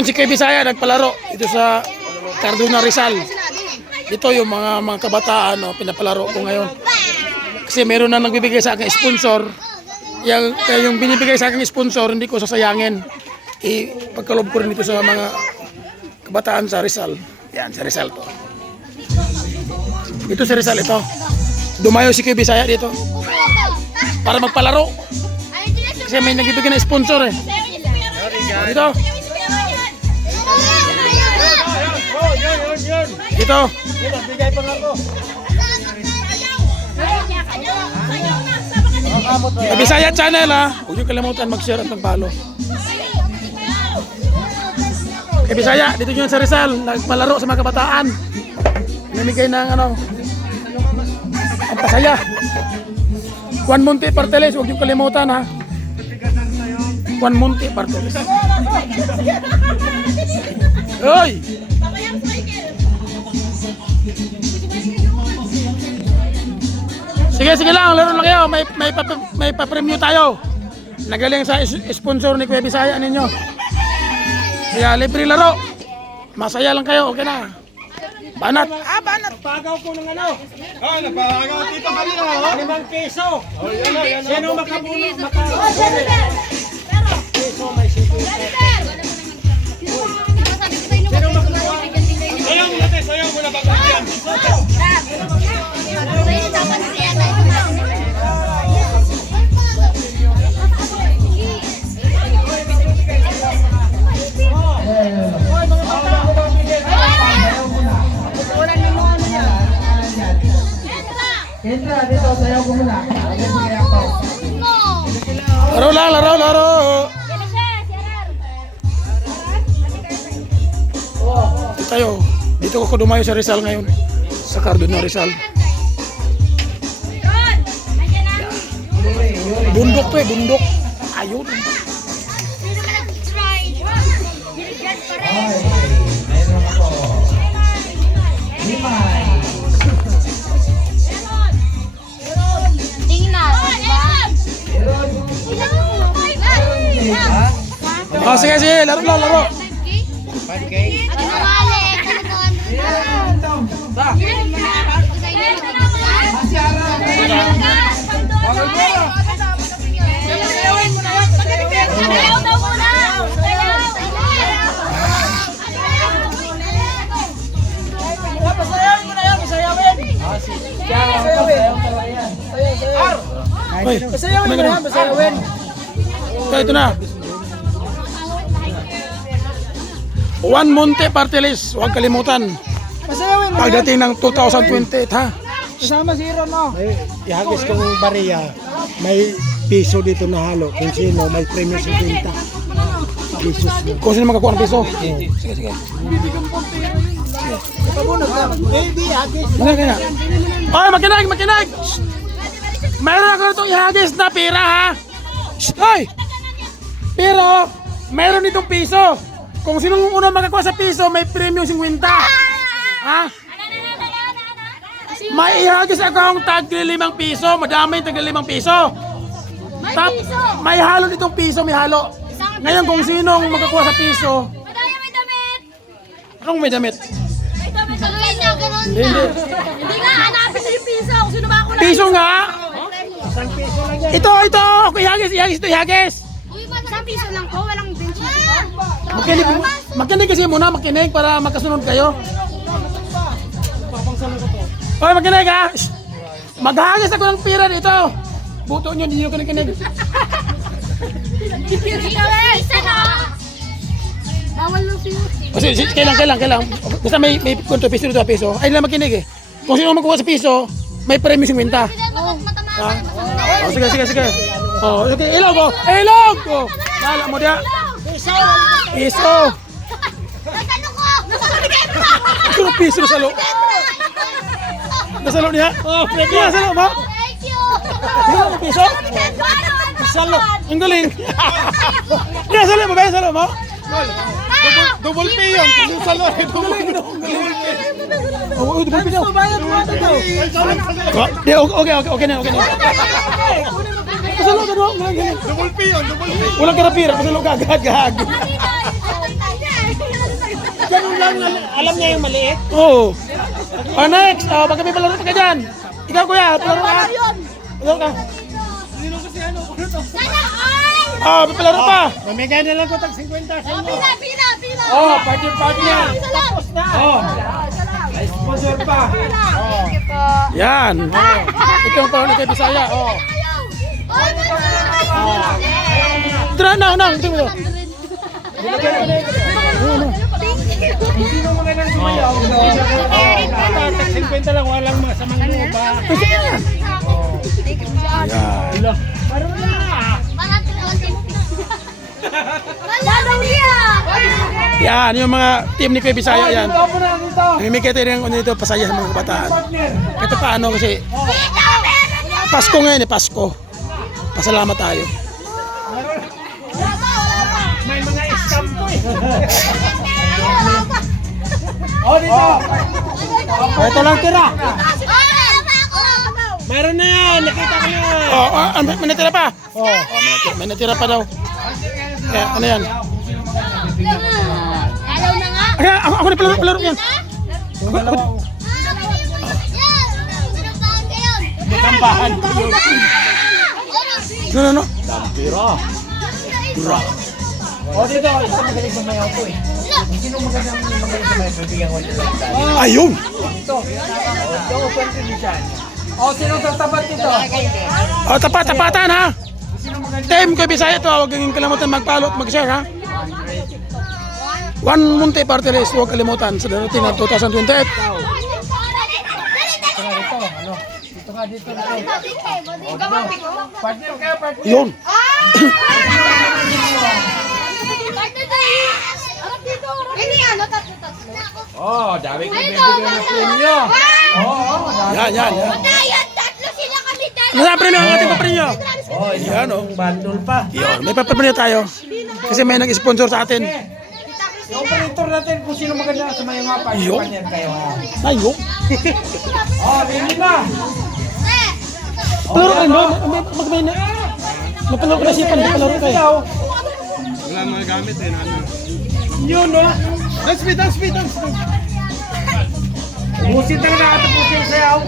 Si Kuya Bisaya nagpalaro ito sa Cardona Rizal. Ito yung mga kabataan pinapalaro ko ngayon. Kasi meron na nagbibigay sa akin sponsor. Yung binibigay sa akin sponsor, hindi ko sasayangin. Pagkalob ko rin ito sa mga kabataan sa Rizal. Yan, sa Rizal to. Ito sa Rizal ito. Dumayo si Kuya Bisaya dito. Para magpalaro. Kasi may nagbibigay na sponsor eh. Dito. Ito. Bisaya Channel ha. Huwag niyo kalimutan mag-share at mag-follow. Bisaya, dito yun sa Rizal, nagpalaro sa mga kabataan. Namigay ng ang pasaya. Juan Monte Parteles, huwag niyo kalimutan ha. Juan Monte Parteles. Hoy! Sige lang, laro lang kayo. May pa-premyo tayo. Nagaling sa sponsor ni Kuya Bisaya ninyo. Kaya libre laro. Masaya lang kayo, okay na. Banat. Banat. Pagaw ko ng ano. Napagaw dito kanina. 5 piso. Sino makapuno? Piso may 5 Sayaw mo na bago yan. Entra dito, sayaw ko muna. Laro. Tayo, dito ako dumayo sa Rizal ngayon. Sa Cardona Rizal. Bundok to bundok. Ayun. Sige, laro. 5K? Pasayawin mo yan, pasayawin. Ito na. Juan Monte Parteles, huwag kalimutan. Pasayawin mo yan. Pagdating ng 2028 ha. Kasama si Ron mo. May ihagis kong bariya, may piso dito na halo. Kung sino, may premyo 50. Pisos na. Kung sino makakuha ng piso. Sige. Baby, hagis. Kaya. Oy, makinig! Mayroon ako itong ihagis na pira ha. Hoy! Pero, mayroon itong piso. Kung sino una makakuha sa piso, may premium 50. Ha? May ihagis ako ang tagli 5 piso. Madami tagli 5 piso. May halo nitong piso, may halo. Ngayon kung sinong makakuha sa piso. Madaya may damit. Anong may damit? May damit sa ganyan, ganun Hindi. Hindi nga, hanapin na yung piso. Kung sino ba ako lang. Piso nga. Isang piso lang yan. Ito. Ihagis. Uy, isang piso lang po. Walang bench dito. Makinig kasi muna, para makasunod kayo. Hoy, makinig ha. Maghagis ako ng pira dito. Buto nyo, hindi nyo kinikinig. Isa na. Bawal na piso. Kasi kailang. Basta may kunto piso. Ay lang makinig eh. Kung sino makuha sa piso, may premyo 50. Ha? Oh, sige. Oh, okay, ilog ko. Lala mo dia. Piso. Nasalo ko. Ano piso nasalo? Nasalo niya? Oh, nasalo mo? Thank you. Nasalo piso? Nasalo. Ang galing. Nasalo mo? Double pay yun. Salo. Oh, double pay daw. Okay na. Pasalo ka. Double pay yun. Walang karapira, pasalo ka agad. Alam niya yung maliit? Oo. Oh, next. Oh, baka may palaro ka dyan. Ikaw kuya, palaro ka. Palaro ka. Ah, may palaro pa. Mamigay na lang ko tag 50 sa inyo. Pila. Oh, party na. Tapos na. Oh. Ay, sponsor pa. Oh. Yan. Ito ang palaro kay Bisaya. Oh. Tara na. Tingnan mo. Sino mga nang sumayaw? Tag 50 lang, walang masamang loob ba? Yan. Parang na. Yan, yung mga team ni Kuya Bisaya yan. Ito po na dito. Namimigay tayo ng dito pasaya sa mga kabataan. Partner. Ito paano kasi Pasko ngayon Pasko. Pasalamat tayo. May mga scam po eh. Oh, dito. Ito lang tira. Meron na yan. Nakita ko na. Oh, may natira pa. Oh. May natira pa daw. Kaya, ano yan? Ayaw na nga. Kaya, ako na palaro yan. Yung dalawa. Tambahan. No. Oh, dito. Isa magaling sa mayaw ko eh. Sino magaling sa mayaw? Bibigyan ko dito. Ayun! Ito. Ito, open condition. Oh, sino tatapat dito? Oh, tapatan ha! Team Kuya Bisaya to, huwag kang kalimutan mag-follow at mag-share ha. One Monte Party List, huwag kalimutan sa darating na 2028. Dito nga, dito. Partner ka, partner. Yun! Oh, dami ko bibigyan ng premyo. Yan. Tatlo sila kami dalawa. Ano na premio ang ating papremyo? Oh, Yan o. bundle pa. Yun, may papremyo tayo. Kasi may nag-sponsor sa atin. Yung operator natin kung sino maganda sa mga Yo. partner kayo ha. Ayun! Oh, rin na. Palaro ka no? Magmay na. Napalaro ka na siya, palaro kayo. Wala mga gamit eh. Yun no. Dance me. Musit na nakatapusin yung sayaw.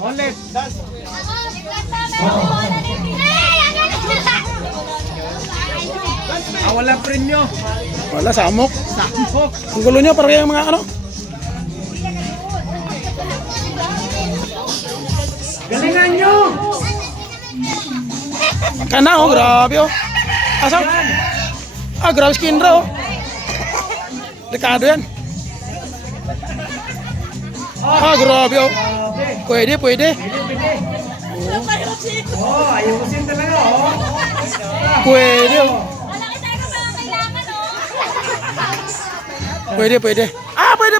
Ulit. Wala premyo. Wala, samok. Ang gulo nyo, parang yung mga ano. Galingan nyo. Kana oh, grabe oh. Asam? Ah, grabe skin raw. Dekado yan. Ah, grabe oh. Pwede. Oh, ayusin talaga oh. Pwede oh. Pwede. Ah, pwede.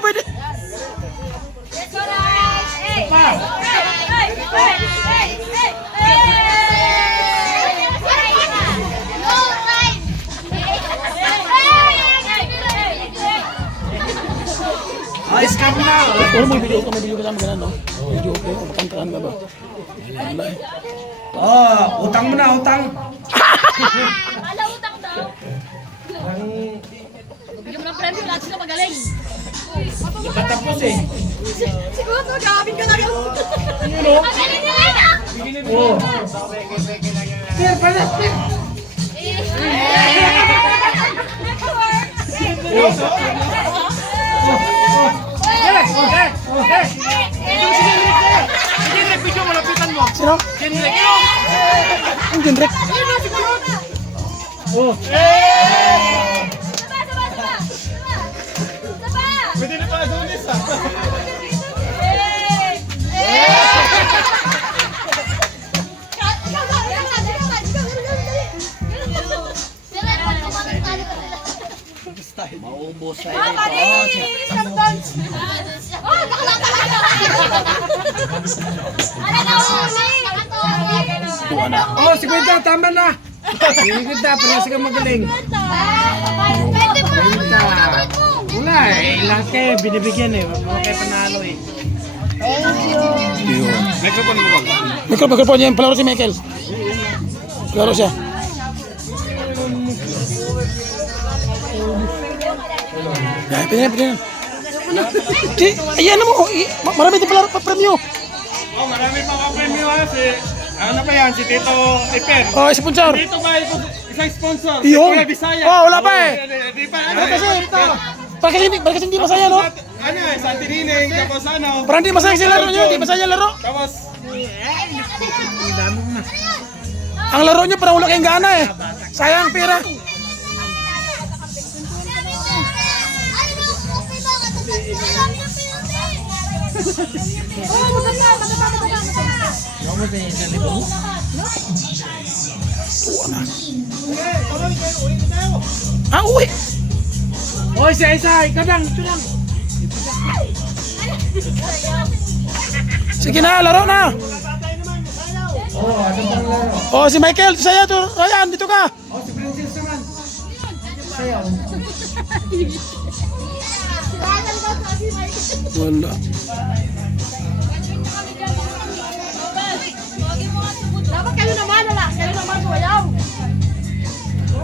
Ayos ka na. Oh, may video ka sa mga no? Video ko, makantaan ka ba? Oh, utang mo na, utang. Ala utang daw. Bigyan mo ng premyo, lahat sila magaling. Nakatapos eh. Siguro magkakabing ka na rin. Magaling nila na. Oh. Sir, pala. Sino? Ang genrek. Oh. Pwede na pa Adonis ah. Maubos sa ito. Oh, 50, tama na. 50, parehas ka magaling. Wala eh, ilang kayo binibigyan eh. Mga kayo panalo eh. Microphone mo ba? Mikrofon niya yung palaro si Michael. Laro siya. Yan, pinyan. Ayan na mo. Marami din pala premyo. Oh, marami pang premyo ha. Ano pa yan? Si Tito Iper. Oh, sponsor. Dito ba isang sponsor? Si Iyon. Kuya Bisaya. Oh, wala pa eh. Di pa. Kasi hindi masaya, no? Ano eh, Santi Nining, tapos ano. Parang hindi masaya sila laro nyo. Hindi masaya laro. Tapos, Ang laro nyo parang wala kayong gana eh. Sayang pera. Ah, uwi. Hoy, isa, ikaw lang, ito lang. Sige na, laro na. Oh, si Michael, saya to. Ayan, dito ka. Wala. Dapat kayo naman, wala. Kayo naman, sumayaw.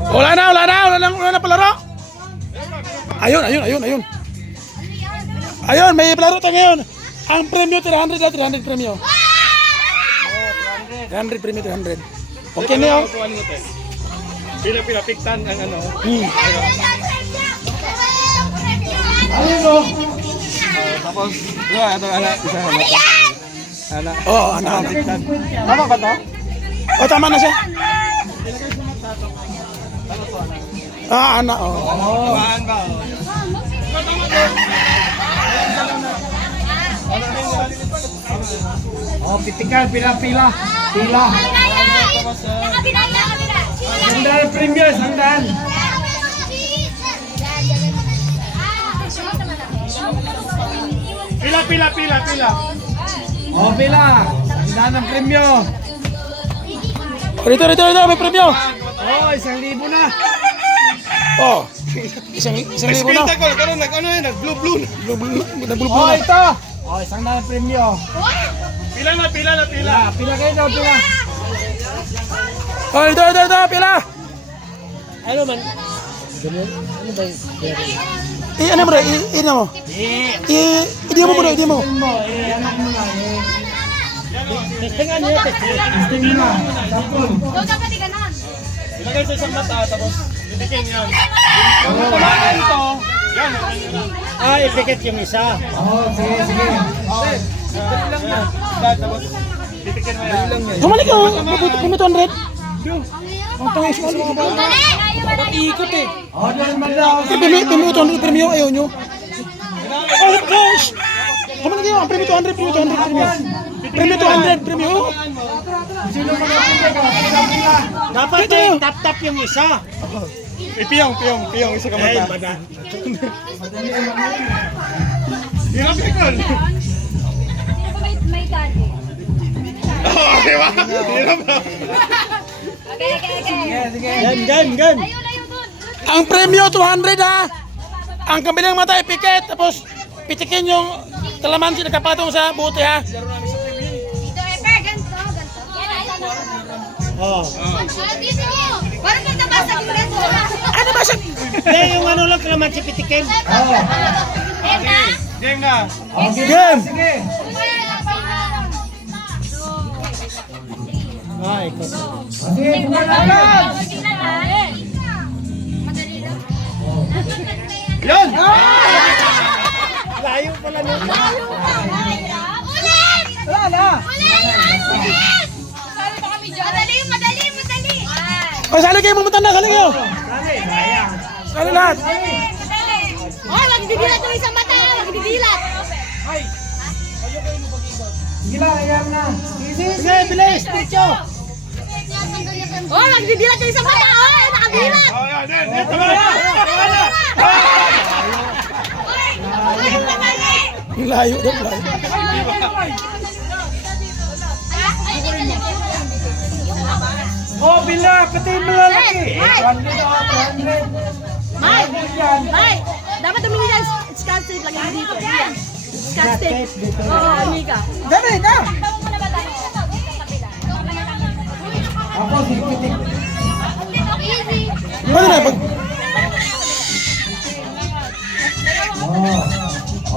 Wala na palaro. Ayun. Ayun, may palaro tayo ngayon. Ang premyo 300 na 300 premyo. 300 premyo 300. Okay na yun. pila piktan ang ano. Ayun o. Tapos, ito anak, isa anak. Oo, anak. Piktan. Tama ba to? O, tama na siya. Ah, anak. Oh. Tamaan ba? Oh, pitikan, pila. Sandal premier, sandal. Pila. Oh, pila. Sandal ng premyo. Rito, may premyo. Oh, 1,000 na. Oh, isang libo na. Spinta ko, karon nag-ano yun, nag-blue. Nagbulbul Oh, na. ito. Oh, 1,000 premyo. Pila na. Pila kayo daw, pila. Oh, ito, pila. Ano man? Ano mo, ina mo. Idi mo muna, idi mo. Anak mo na. Testingan niyo, testing mo na. Sampun. Ilagay sa isang mata, tapos didikin yan. Kung tamaan ito, yan. Ah, ipikit yung isa. Oh, sige. Dali lang yan. Tapos didikin mo yan. Bumalik ka, premyo 200. Ang tangis mo, mga bata. Ikot eh. Oh, doon man daw. Premyo 200, premyo, ayaw nyo. Oh, gosh! Bumalik kayo, ang premyo 200, premyo. Premyo 200, premyo. Sino mag-ipikit ka? Pila. Dapat Pwede. tap-tap yung isa. Piyong, isa ka mata. Hirap ikon. May kadi. Oh, di ba? Hirap ba? Okay. Gan. Layo dun. Ang premyo 200 ha. Ang kabilang mata ipikit, tapos pitikin yung kalamansi na kapatong sa buti ha. Dito, Eper, ganito. Oh. Dito. Parang nagtabasa yung ganito. Ano ba siya? Yung ano lang kalaman si pitikin. Game na. Game! Sige. Ay, sige, pumalaan. Yan! Layo pala nun. Ulit! Wala na. Madali. O, sali kayo mga matanda, sali kayo. Sali lahat. Hoy, wag didilat yung isang mata. Wag didilat. Gila, ayan na. Sige, bilis, diretso. Hoy, wag didilat yung isang mata. Hoy, nakabilat. Oh, yan. Dito ba? Hoy, madali. Yung layo daw, layo. Oh, bila, pati yung malalaki. 100. Mike, dapat tumingin dyan. Scotch tape lagi mo dito. Yan. Scotch tape. Oo, Mika. Dami, da. Ako, si Pitik. Pwede na, pag...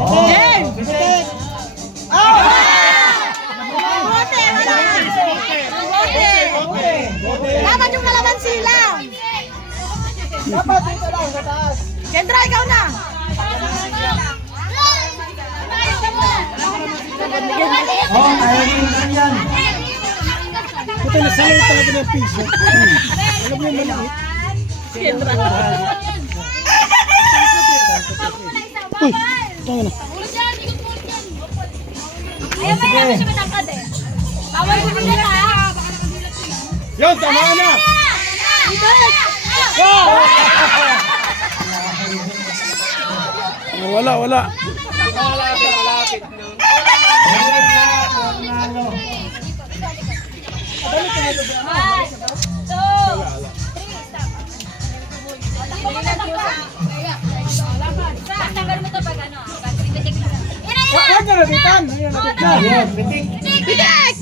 Game! Dapat yung kalamansi lang. Dapat dito lang sa taas. Kendra, ikaw na. Oh, ayaw din yan. Puta na salay talaga ng piso. Alam mo yung maliit? Uy, tanga na. Ayaw ba yan? Siya matangkad eh. Bawal ko din ha. Yun, tama na! Wala, wala. Huwag ka nabitan. Ayun, nabitan. Ayun, Pitik. Bitek!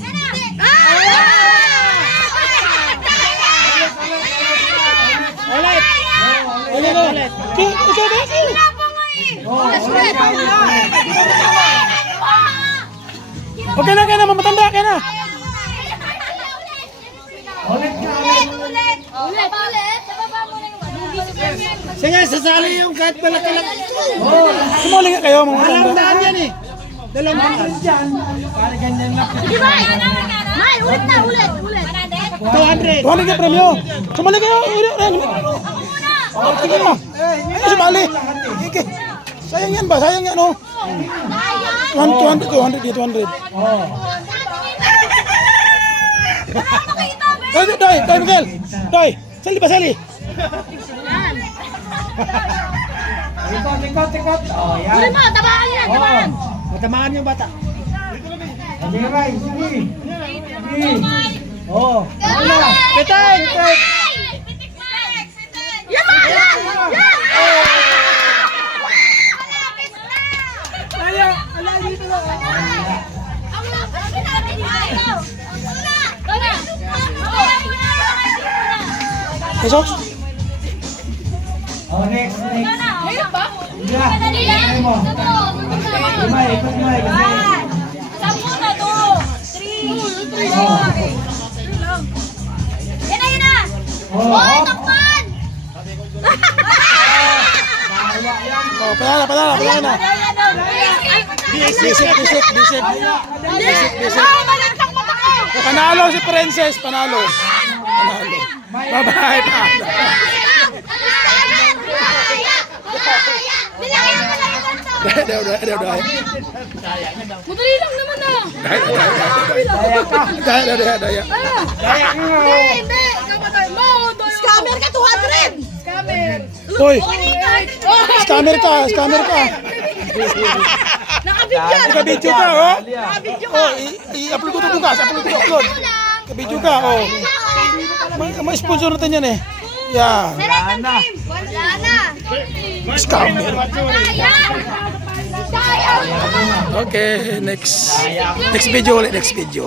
Ulit. Ano na? Ito ba? Okay na, kaya na, mamatanda, kaya na. Ulit ka. Sige, sasali yung kahit balak-balak. Sumuli nga kayo, mga Dalawang matanda. daan yan eh. Dalawang daan. Diyan. Para ganyan lang. Di ba? May, ulit na, ulit. 200. 200 ka premyo. Sumali kayo. Sige mo. Ay, sumali. Okay. Sayang yan ba? Sayang yan, oh. 200, 200. Oh. Dai, Miguel. Dai, sali ba, sali? Ikot, ikot, ikot. Oh, yan. Ulit mo, tabaan yan, tabaan. Matamaan yung bata. Sige, Ray. Sige. Sige. Oh. Pitik! Pasok. Oh, next, next. Yeah. Ano mo? Lumay, ikot lumay. Kasi. Oh. Oh, padala na. Bisip. Panalo si Princess, panalo. Bye-bye. Dahil. Madali lang naman ah. Daya. Hindi. Scammer ka, 200. Scammer. Hoy, scammer ka. Naka-video ka, oh. Oh, i-upload ko ito bukas. Upload. Ka-video ka, oh. May sponsor natin yan eh. Yeah. Wala na. Scammer. Okay, next video ulit, next video.